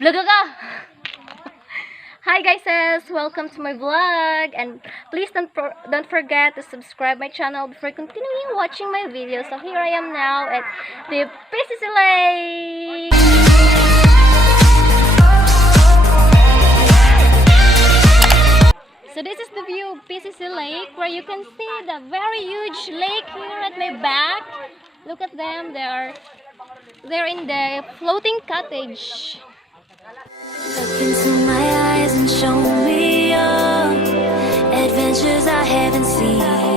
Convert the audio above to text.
Vlog ka! Hi guys, welcome to my vlog, and please don't forget to subscribe my channel before continuing watching my videos. So here I am now at the PCC Lake. So this is the view of PCC Lake, where you can see the very huge lake here at my back. Look at them, they're in the floating cottage. Look into my eyes and show me your adventures I haven't seen.